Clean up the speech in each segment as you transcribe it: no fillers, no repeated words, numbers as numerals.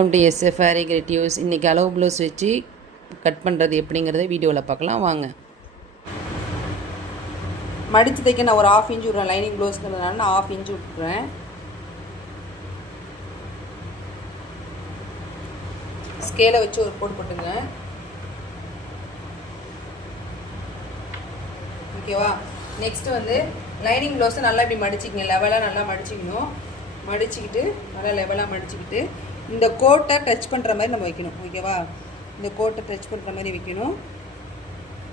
SF fairy creatives இன்றைக்கி அளவு blouse வச்சு கட் பண்ணுறது எப்படிங்கிறத வீடியோவில் பார்க்கலாம் வாங்க. மடித்து தைக்க நான் ஒரு 1/2 இன்ச் விட்றேன். லைனிங் ப்ளவுஸ்ங்கிறதுனால நான் 1/2 இன்ச் விட்டுறேன். ஸ்கேலை வச்சு ஒரு போட்டு போட்டுங்க. ஓகேவா? நெக்ஸ்ட்டு வந்து லைனிங் ப்ளவுஸை நல்லா இப்படி மடிச்சிக்கங்க. லெவலாக நல்லா மடிச்சிக்கணும். மடிச்சுக்கிட்டு நல்லா லெவலாக மடிச்சுக்கிட்டு இந்த கோட்டை டச் பண்ணுற மாதிரி நம்ம வைக்கணும். ஓகேவா? இந்த கோட்டை டச் பண்ணுற மாதிரி வைக்கணும்.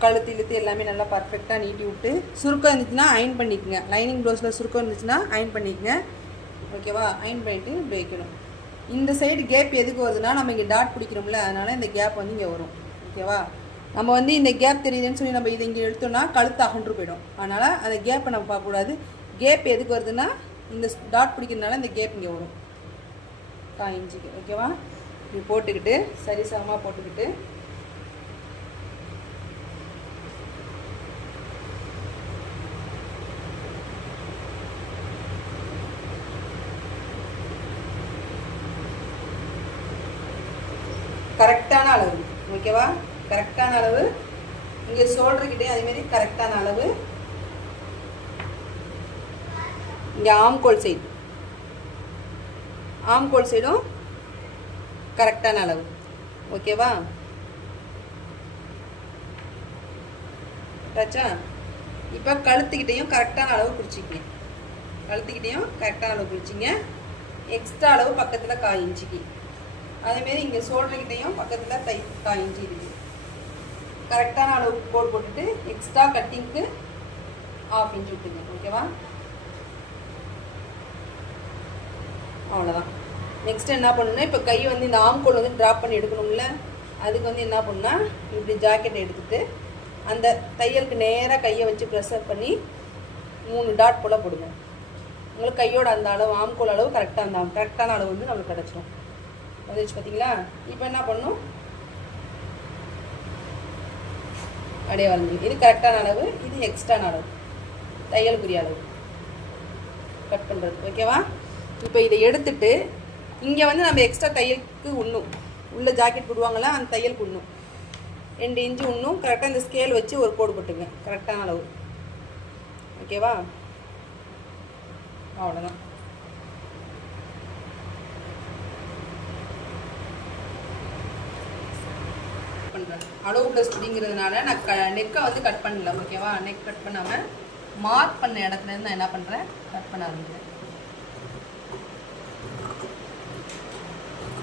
கழுத்து இழுத்து எல்லாமே நல்லா பர்ஃபெக்டாக நீட்டி விட்டு சுருக்கம் இருந்துச்சுன்னா அயன் பண்ணிக்கோங்க. லைனிங் ப்ளவுஸில் சுருக்கம் இருந்துச்சுன்னா அயன் பண்ணிக்கங்க. ஓகேவா? அயன் பண்ணிவிட்டு இப்படி வைக்கணும். இந்த சைடு கேப் எதுக்கு வருதுன்னா நம்ம இங்கே டாட் பிடிக்கிறோம்ல, அதனால் இந்த கேப் வந்து இங்கே வரும். ஓகேவா? நம்ம வந்து இந்த கேப் தெரியுதுன்னு சொல்லி நம்ம இதை இங்கே எடுத்தோம்னா கழுத்து அகன்று போயிடும். அதனால் அந்த கேப்பை நம்ம பார்க்கக்கூடாது. கேப் எதுக்கு வருதுன்னா இந்த டாட் பிடிக்கிறதுனால இந்த கேப் இங்கே வரும் 1/4 இன்ச்சுக்கு. ஓகேவா? இப்படி போட்டுக்கிட்டு சரிசமமாக போட்டுக்கிட்டு கரெக்டான அளவு. ஓகேவா? கரெக்டான அளவு. இங்கே ஷோல்டர்கிட்டே அதேமாரி கரெக்டான அளவு. இங்கே ஆம்கோல் சைடும் கரெக்டான அளவு. ஓகேவா? ஆச்சா? இப்போ கழுத்துக்கிட்டையும் கரெக்டான அளவு குறிச்சிங்க. கரெக்டான அளவு குறிச்சிங்க. எக்ஸ்ட்ரா அளவு பக்கத்தில் 1/4 இன்ச்சுக்கு. அதேமாரி இங்கே ஷோல்டர்கிட்டையும் பக்கத்தில் 1/4 இன்ச்சு இருக்குது. கரெக்டான அளவு கோட் போட்டுட்டு எக்ஸ்ட்ரா கட்டிங்க்கு 1/2 இன்ச் விட்டுங்க. ஓகேவா? அவ்வளோதான். நெக்ஸ்ட் என்ன பண்ணணும்னா இப்போ கை வந்து இந்த ஆம்கோல் வந்து ட்ராப் பண்ணி எடுக்கணும்ல, அதுக்கு வந்து என்ன பண்ணணும்னா இப்படி ஜாக்கெட் எடுத்துகிட்டு அந்த தையலுக்கு நேராக கையை வச்சு ப்ரெஷர் பண்ணி 3 டாட் போல் போடுங்க. உங்களுக்கு கையோட அந்த அளவு ஆம்கோல் அளவு கரெக்டான அளவு வந்து நம்மளுக்கு கிடச்சிடும். வந்துச்சு பார்த்தீங்களா? இப்போ என்ன பண்ணணும், அப்படியே வந்து இது கரெக்டான அளவு, இது எக்ஸ்ட்ரான அளவு, தையலுக்குரிய அளவு கட் பண்ணுறது. ஓகேவா? இப்போ இதை எடுத்துட்டு இங்கே வந்து நம்ம எக்ஸ்ட்ரா தையலுக்கு உண்ணும் உள்ள ஜாக்கெட் போடுவாங்களா, அந்த தையலுக்கு உண்ணும் 2 இன்ச்சு உண்ணும். கரெக்டாக இந்த ஸ்கேல் வச்சு ஒரு கோடு போட்டுங்க கரெக்டான அளவு. ஓகேவா? அவ்வளோதான். பண்ணுறேன் அளவு ப்ளஸ் அப்படிங்கிறதுனால நான் நெக்கை வந்து கட் பண்ணல. ஓகேவா? நெக் கட் பண்ணாமல் மார்க் பண்ண இடத்துலேருந்து நான் என்ன பண்ணுறேன், கட் பண்ண ஆரம்பிக்கிறேன்.